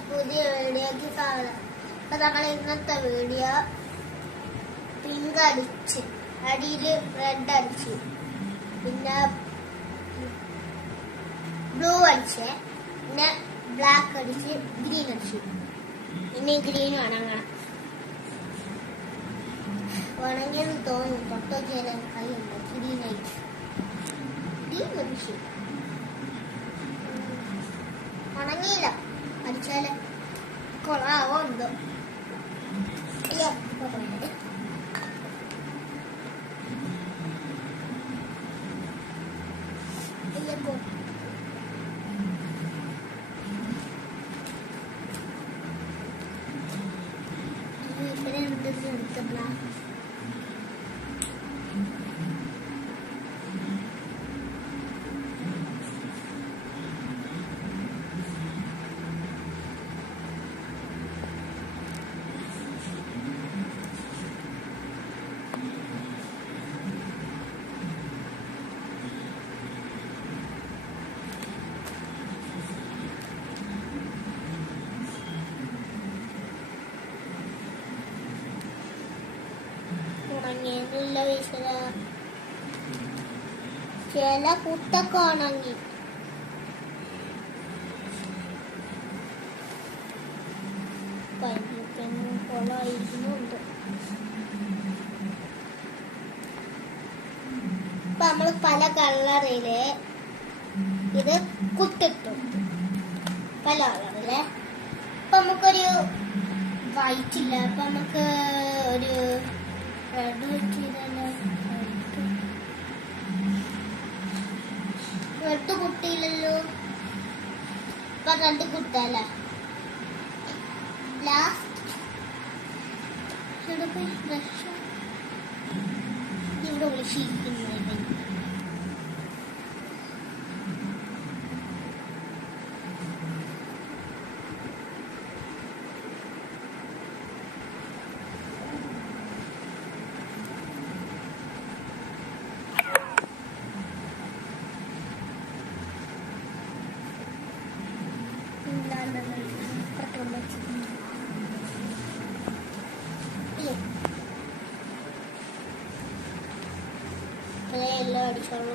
പുതിയ വീഡിയോക്ക് സ്വാഗതം. അപ്പൊ നമ്മൾ ഇന്നത്തെ വീഡിയോ പിങ്ക് അടിച്ച് അടിയില് റെഡ് അടിച്ച് പിന്നെ ബ്ലൂ അടിച്ച് പിന്നെ ബ്ലാക്ക് അടിച്ച് ഗ്രീൻ അടിച്ച് പിന്നെ ഗ്രീൻ ഉണങ്ങണം. ഉണങ്ങിയെന്ന് തോന്നുന്നു. തൊട്ടൊക്കെ കൈയുണ്ട്. ഗ്രീൻ അടിച്ച് ഗ്രീൻ അടിച്ച് ഉണങ്ങിയില്ല. അടിച്ചാല് കൊള്ളാവോ എന്തോ. ഉണങ്ങിയതില്ല വീശല ചില കുത്തൊക്കെ ഉണങ്ങി. കൊളായിരുന്നുണ്ട്. ഇപ്പൊ നമ്മള് പല കളറില് ഇത് കുത്തിട്ടു. പല കളറില് ഇപ്പൊ നമുക്കൊരു വൈറ്റ് ഇല്ല. അപ്പൊ നമുക്ക് ഒരു റെഡ് റെഡ് കുട്ടിയില്ലല്ലോ. ഇപ്പൊ റെഡ് കുത്തല്ല. ലാസ്റ്റ് ഇവിടെ വിളിച്ചിരിക്കുന്നത് എല്ലാം അടിച്ചോളൂ.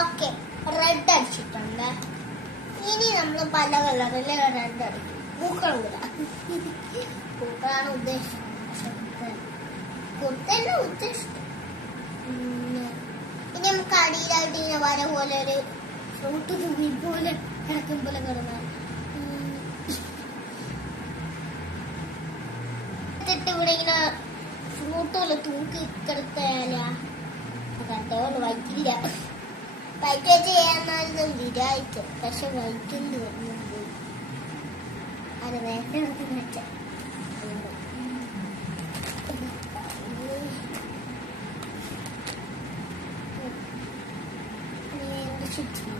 ഓക്കെ, റെഡ് അടിച്ചിട്ടുണ്ട്. ഇനി നമ്മൾ പല കളറില് റെഡ് അടിക്കും. പൂക്കളും കൂടെ. പൂക്കളാണ് ഉദ്ദേശിച്ചത്. കുത്തന്നെ ഉദ്ദേശിച്ചത്. ഇനി നമുക്ക് അടിയിലായിട്ട് ഇങ്ങനെ വര പോലെ ഒരു ഫ്രൂട്ട് തൂങ്ങി പോലെ കിടക്കും പോലെ കിടന്നാൽ ഇവിടെ ഇങ്ങനെ ഫ്രൂട്ട് പോലെ തൂക്കി കിടത്താല കണ്ടോണ്ട് വൈറ്റില്ല. വൈറ്റ് വെച്ച് ചെയ്യാന്നായിരുന്നു വിരായിട്ട്. പക്ഷെ വൈറ്റിന് പോയി അത് നേരത്തെ നമുക്ക് വെച്ച ഇങ്ങനെ ആക്കി വെച്ചിട്ടുണ്ട്.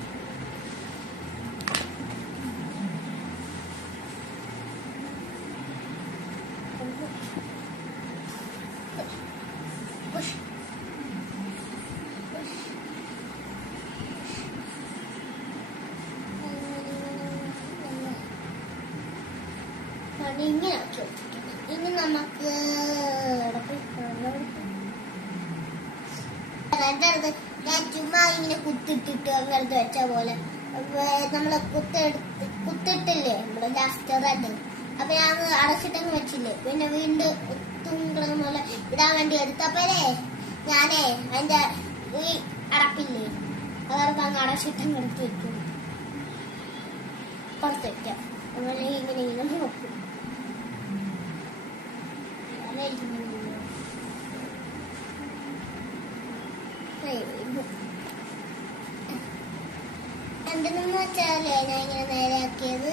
ഇനി നമുക്ക് ഞാൻ ചുമ്മാ ഇങ്ങനെ കുത്തിട്ടിട്ട് അങ്ങനത്തെ വെച്ച പോലെ നമ്മള് കുത്തിട്ടില്ലേ നമ്മള് ലാസ്റ്റ് റെഡ്. അപ്പൊ ഞാൻ അടച്ചിട്ടങ്ങ് വെച്ചില്ലേ. പിന്നെ വീണ്ടും തൂങ്കള പോലെ ഇടാൻ വേണ്ടി എടുത്തപ്പോഴേ ഞാനേ അതിന്റെ ഈ അടപ്പില്ലേ അതർക്ക് അങ്ങ് അടച്ചിട്ടങ്ങ് എടുത്ത് വെക്കും. പുറത്ത് വെക്കാം. അങ്ങനെ ഇങ്ങനെ ഇങ്ങനെ നോക്കും. എന്തെന്ന് വെച്ചാലേ ഞാൻ ഇങ്ങനെ നേരെയാക്കിയത്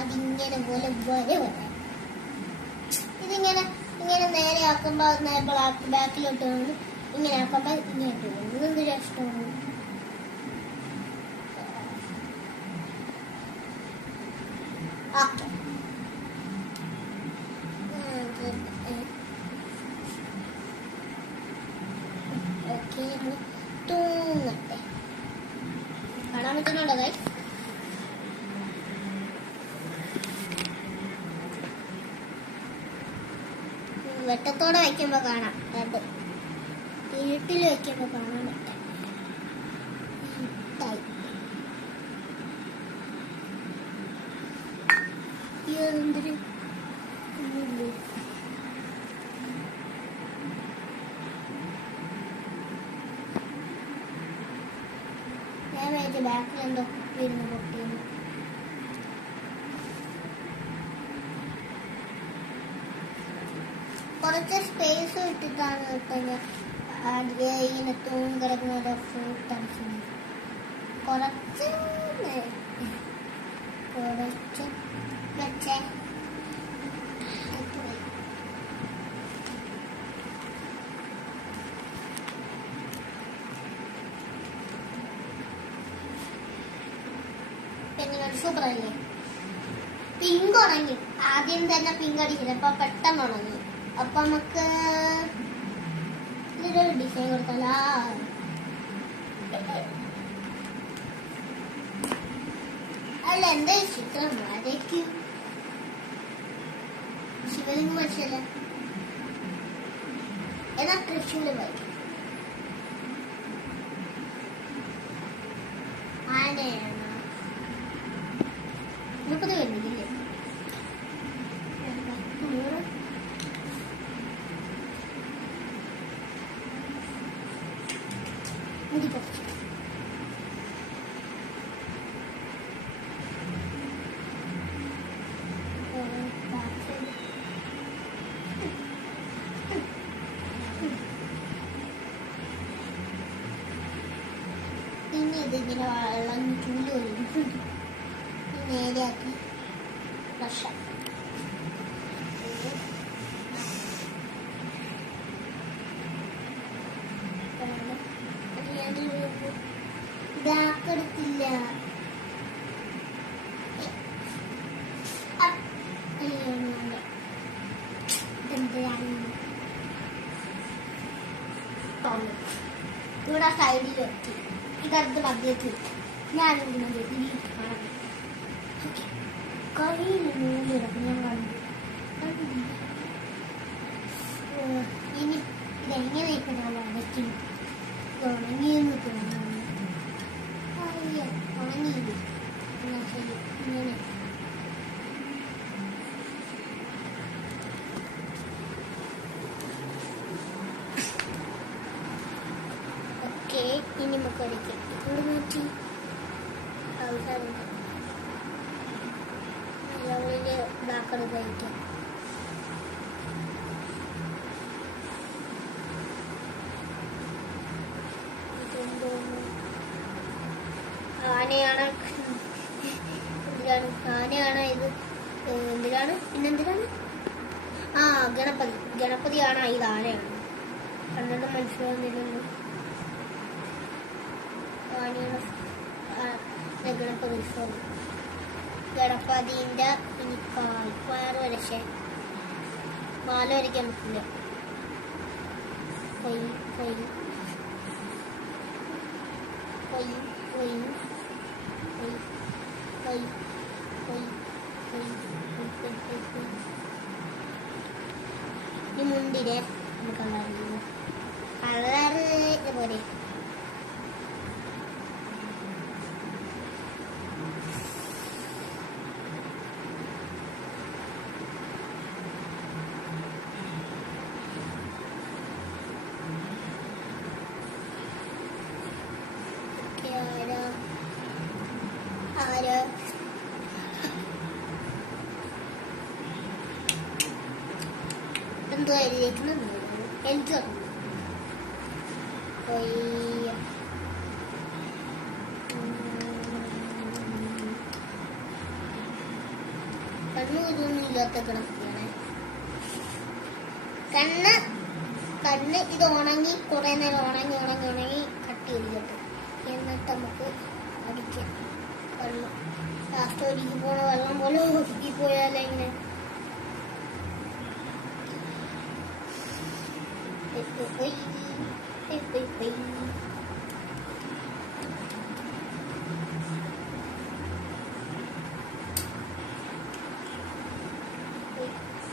അതിങ്ങനെ പോലെ വരെ വരാം. ഇതിങ്ങനെ ഇങ്ങനെ നേരെ ആക്കുമ്പോ ബാക്കിലോട്ട് വന്ന് ഇങ്ങനെ ആക്കുമ്പോ ഇങ്ങോട്ട് പോകും. ഇതെന്തൊരു ഇഷ്ടമാണ്. ഓക്കെ ഓക്കെ ഞങ്ങൾ തൂങ്ങട്ടെ. കാണാൻ പറ്റുന്നുണ്ടോ ഗൈസ്? വെട്ടത്തോടെ വയ്ക്കുമ്പോ കാണാം. രണ്ട് ഇരുട്ടിൽ വയ്ക്കുമ്പോ കാണാൻ പറ്റാം. എന്തൊരു ഞാൻ വേണ്ടി ബാക്കിൽ എന്തോ കുപ്പിയിരുന്നു പൊട്ടിയിരുന്നു. കുറച്ച് സ്പേസ് ഇട്ടിട്ടാണ് കിട്ടുന്നത്. ഇങ്ങനെ തൂങ്ങി കിടക്കുന്നത് ഫ്രൂട്ട് അടിക്കുന്നത് കുറച്ച് വെച്ചേ. സൂപ്പറല്ലേ? പിങ്ക് ഉണങ്ങി. ആദ്യം തന്നെ പിങ്ക് അടിച്ചില്ല, അപ്പൊ പെട്ടെന്ന് ഉണങ്ങി. അപ്പൊ നമുക്ക് ഇതിലൊരു ഡിസൈൻ കൊടുത്താലോ? അല്ല, എന്താ ചിത്രം വരയ്ക്കും? ശിവലിംഗം വരച്ചല്ലേ? ഏതാ തൃശ്ശൂര് വരയ്ക്കും? ആനയാണ്. മുപ്പത് വരുന്നില്ലേ? മുടി കുറച്ച് പിന്നെ ഇതിങ്ങനെ വെള്ളം ചൂല് ഒഴിക്കും. നേരെയാക്കി ഭക്ഷണം ഇതാക്കെടുത്തില്ല. ഇവിടെ സൈഡിൽ വെക്കി, ഇതടുത്ത് മധ്യത്തിൽ ഞാനിങ്ങനെ കാണാം. കയ്യിൽ നൂലിടക്കും ഞാൻ കണ്ടു. ഇനി ഇതെങ്ങനെ ഇപ്പൊ ഞാൻ വരയ്ക്കും? ഉണങ്ങിയെന്ന് തോന്നുന്നു. അയ്യോ, ഉണങ്ങിയില്ല. എന്നാ ശരി, ഇങ്ങനെ ഓക്കെ. ഇനി നമുക്ക് വരയ്ക്കാം. ഇവിടെ മാറ്റി അവസാനം അവളില് ബ്ലാക്കർ ഉപയോഗിക്കാം. ആനയാണ്. ആനയാണ് ഇത്. എന്തിനാണ്? പിന്നെന്തിനാണ്? ആ, ഗണപതി. ഗണപതിയാണ്. ഇത് ആനയാണ്. കണ്ടിട്ട് മനസ്സിലാവുന്നില്ലല്ലോ. ആനയാണ് ഗണപതി. സോറി, ഗണപതിന്റെ ഇനി വയറ് വരച്ചേ. മാല വരയ്ക്കാൻ പറ്റില്ല. കൈ കൈ കൈ കൈ കൈ കൈ കൈ കൈ. ഈ മുണ്ടിനെ കളറ് ഇതുപോലെ എന്തോ എഴുതിയേക്കുന്നു. എഴുതി കണ്ണു ഇതൊന്നും ഇല്ലാത്ത കിടക്കുകയാണ്. കണ്ണ് ഇത് ഉണങ്ങി കുറെ നേരം ഉണങ്ങി കട്ടി ഒഴിക്കട്ടെ. എന്നിട്ട് നമുക്ക് അടിക്കാം. വെള്ളം ലാസ്റ്റ് ഒഴുകി പോണ വെള്ളം പോലെ ഒഴുകി പോയാലേ ഇങ്ങനെ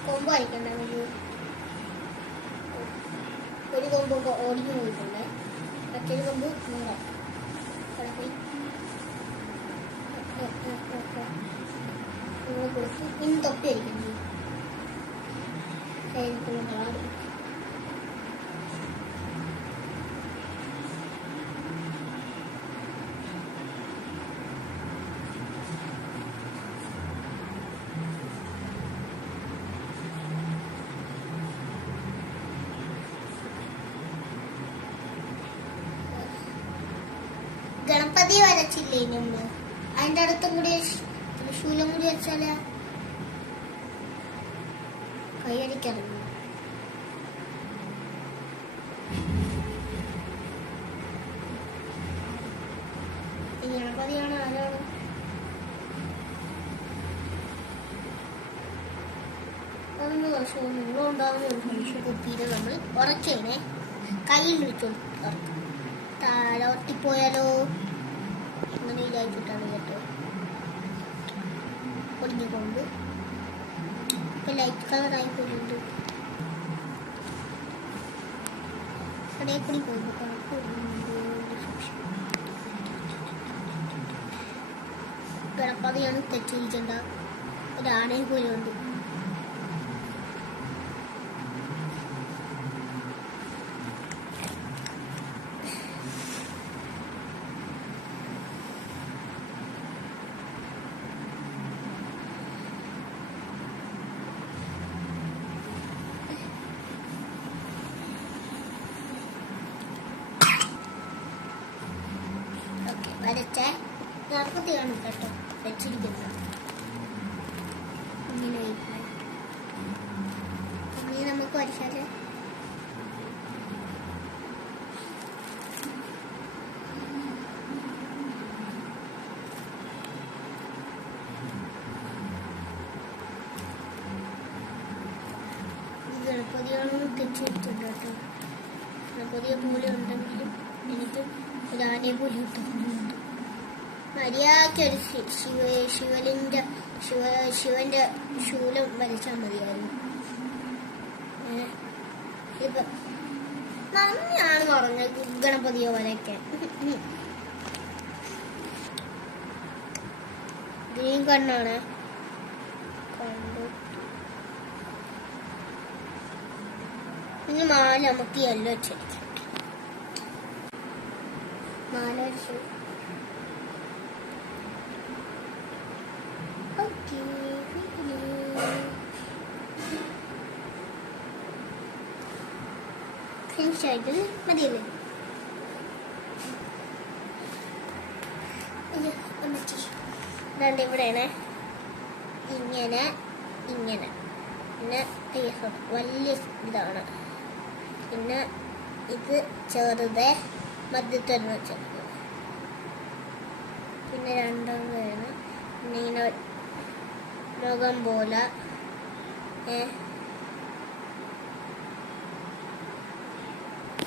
കൊമ്പ് അടിക്കണ്ട ഒരു കൊമ്പ് ഓടിഞ്ഞു പോയിട്ടുണ്ട് മറ്റൊരു കൊമ്പ് മൂടാം പോയി കൊടുത്ത് ഇനി തൊപ്പി അടിക്കുന്നു കളാറ് ഗണപതി വരച്ചില്ലേ നമ്മള് അതിന്റെ അടുത്തും കൂടി തൃശൂലും കൂടി വെച്ചാല് കൈയടിക്കറിഞ്ഞു ഈ ഗണപതിയാണ് ആരാണ് അതൊന്ന് വർഷവും നിങ്ങളുണ്ടാകുന്ന ഒരു മനുഷ്യ കുത്തിയിട്ട് നമ്മൾ ഉറച്ചേനെ കയ്യിൽ വിളിച്ചോളൂ ഉറക്കും താഴോട്ടിപ്പോയാലോ അങ്ങനെ വിചാരിച്ചിട്ടാണ് കേട്ടോ ഒടിഞ്ഞുകൊണ്ട് ഇപ്പൊ ലൈറ്റ് കളറായി പോയിട്ടുണ്ട് കടയിൽ കൂടി ഗണപതിയാണ് തെറ്റിരിക്കേണ്ട ഒരാണയെ പോലെ ഉണ്ട് വരച്ച ഗണപതിയാണ് കേട്ടോ വെച്ചിരിക്കുന്നത് ഇങ്ങനെ ഇനി നമുക്ക് വരച്ചാല് ഗണപതിയാണെന്ന് തെറ്റിയിട്ടുണ്ട് കേട്ടോ ഗണപതിയെ പോലെ ഉണ്ടെങ്കിലും എനിക്ക് ഒരാനെ പോലെ ഇട്ടിട്ടുണ്ട് മര്യാദയ്ക്കൊരു ശിവന്റെ ശൂലം വരച്ചാൽ മതിയായിരുന്നു ഇപ്പൊ നന്ദിയാണ് പറഞ്ഞത് ഗണപതിയോ വരയ്ക്കാൻ ഗ്രീൻ കണ്ണാണ് ഇനി മാല നമുക്ക് യെല്ലോ വെച്ചിരിക്കാം മാല വെച്ചു ഫിനിഷായിട്ട് മതിയല്ലേ രണ്ട് ഇവിടെയാണ് ഇങ്ങനെ ഇങ്ങനെ പിന്നെ വലിയ ഇതാണ് പിന്നെ ഇത് ചെറുത് മധ്യത്തൊരു വെച്ചത് പിന്നെ രണ്ടാമതാണ് പിന്നെ ഇങ്ങനെ മുഖം പോലെ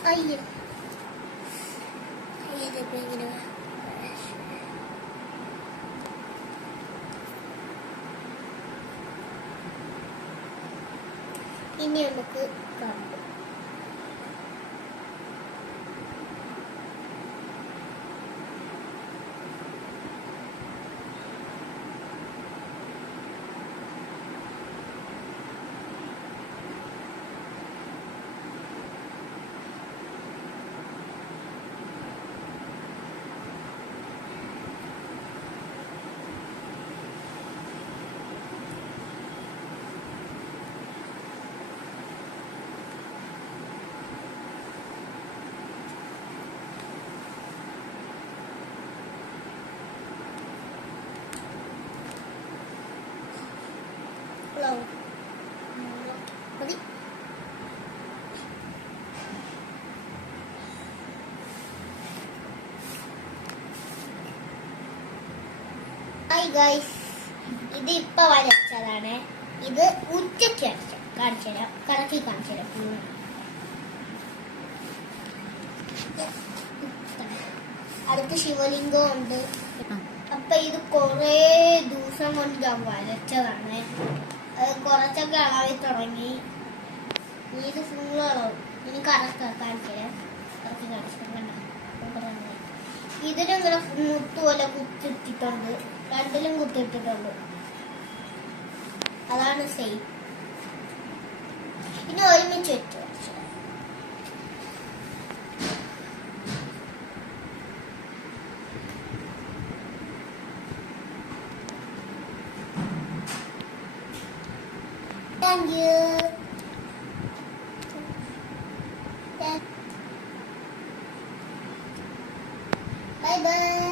കയ്യിൽ ഇങ്ങനെ ഇനി നമുക്ക് കാണാം മതി ഹായ് ഗൈസ്, ഇത് ഇപ്പൊ വരച്ചതാണ്. ഇത് ഉച്ചയ്ക്ക് കാണിച്ചു തരാം, കറക്കി കാണിച്ചു തരാം. അടുത്ത് ശിവലിംഗം ഉണ്ട്. അപ്പൊ ഇത് കൊറേ ദിവസം കൊണ്ട് ഞാൻ വരച്ചതാണ്. അത് കുറച്ചൊക്കെ അളവിൽ തുടങ്ങി. ഇത് ഫുള്ള് അളവ്. ഇനി കറക്റ്റ് കാണിച്ചു തരാം. കറക്റ്റ് കാണിച്ചു തരാം. ഇതിലും ഇങ്ങനെ മുത്തുപോലെ കുത്തിട്ടിട്ടുണ്ട്, രണ്ടിലും കുത്തിയിട്ടിട്ടുണ്ട്. അതാണ് സെയിം. ഇനി ഒരുമിച്ച് വെച്ചു. Thank you. Bye bye.